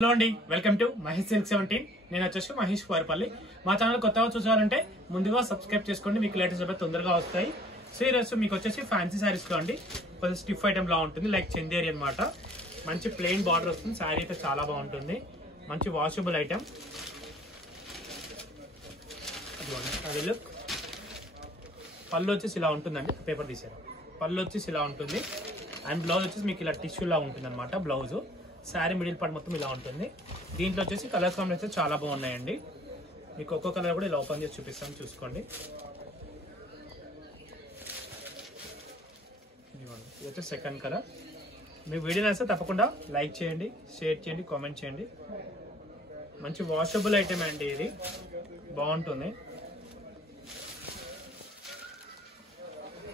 Hello అండి, welcome to Mahesh silk 17. నేను వచ్చేసి మహేష్ కువారిపల్లి. మా ఛానల్ కొత్తగా చూసారంటే ముందుగా సబ్స్క్రైబ్ చేసుకోండి, మీకు లేటెస్ట్ అప్డేట్ తొందరగా వస్తాయి. సో ఈరోజు మీకు వచ్చేసి ఫ్యాన్సీ శారీస్ లో అండి కొంచెం స్టిఫ్ ఐటమ్ లా ఉంటుంది, లైక్ చందేరి అనమాట. మంచి ప్లెయిన్ బార్డర్ వస్తుంది, శారీ అయితే చాలా బాగుంటుంది. మంచి వాషబుల్ ఐటమ్. అది లుక్. పళ్ళు వచ్చేసి ఇలా ఉంటుందండి, పేపర్ తీసారు. పళ్ళు వచ్చేసి ఇలా ఉంటుంది అండ్ బ్లౌజ్ వచ్చేసి మీకు ఇలా టిష్యూ లా ఉంటుంది అనమాట. బ్లౌజ్ శారీ మిడిల్ పార్ట్ మొత్తం ఇలా ఉంటుంది. దీంట్లో వచ్చేసి కలర్ కాంబినేషన్ చాలా బాగున్నాయండి. మీకు ఒక్కో కలర్ కూడా ఇలా ఓపెన్ చేసి చూపిస్తాను, చూసుకోండి. ఇది వచ్చేసి సెకండ్ కలర్. మీ వీడియో నచ్చితే తప్పకుండా లైక్ చేయండి, షేర్ చేయండి, కామెంట్ చేయండి. మంచి వాషబుల్ ఐటమ్ అండి, ఇది బాగుంటుంది.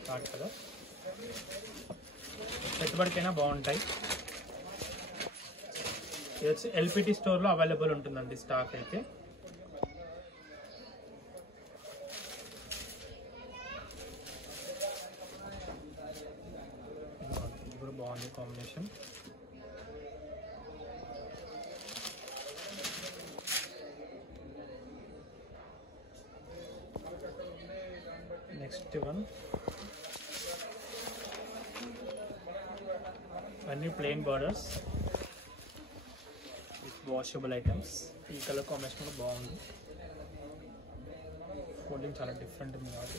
Third colour. పెట్టుబడికైనా బాగుంటాయి. ఇది వచ్చి ఎల్పిటి స్టోర్ లో అవైలబుల్ ఉంటుందండి స్టాక్ అయితే. ఇది కూడా బాగుంది కాంబినేషన్. నెక్స్ట్ వన్ అన్ని ప్లెయిన్ బార్డర్స్, వాషబుల్ ఐటమ్స్. ఈ కలర్ కాంబినేషన్ కూడా బాగుంది. ఫోల్డింగ్ చాలా డిఫరెంట్ ఉంది కాబట్టి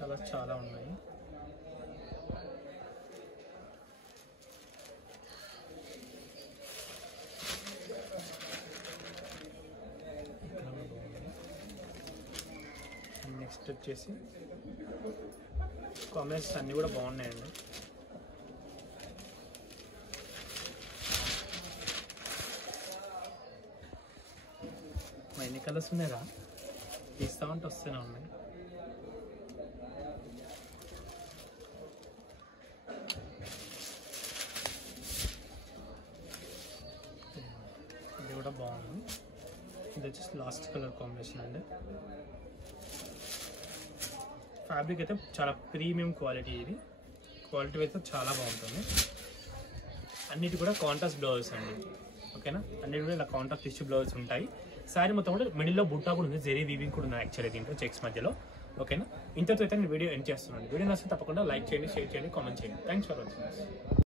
కలర్స్ చాలా ఉన్నాయి. నెక్స్ట్ వచ్చేసి కాంబినేషన్స్ అన్నీ కూడా బాగున్నాయండి. ఎన్ని కలర్స్ ఉన్నాయా, తీస్తా ఉంటే వస్తూనే ఉన్నాయి. ఇది కూడా బాగుంది. ఇది వచ్చేసి లాస్ట్ కలర్ కాంబినేషన్ అండి. ఫ్యాబ్రిక్ అయితే చాలా ప్రీమియం క్వాలిటీ. ఇది క్వాలిటీ అయితే చాలా బాగుంటుంది. అన్నిటి కూడా కాంట్రాస్ట్ బ్లౌజెస్ అండి, ఓకేనా. అన్నిటి కూడా ఇలా కాంట్రాస్ట్ టిష్యూ బ్లౌజెస్ ఉంటాయి. శారీ మొత్తం కూడా మిడిల్లో బుట్టా కూడా ఉంది, జెరీ వీవింగ్ కూడా ఉంది యాక్చువల్లీ దీంట్లో చెక్స్ మధ్యలో, ఓకేనా. ఇంతతో అయితే నేను వీడియో ఎండ్ చేస్తున్నాను. వీడియో నచ్చితే తప్పకుండా లైక్ చేయండి, షేర్ చేయండి, కామెంట్ చేయండి. Thanks for watching.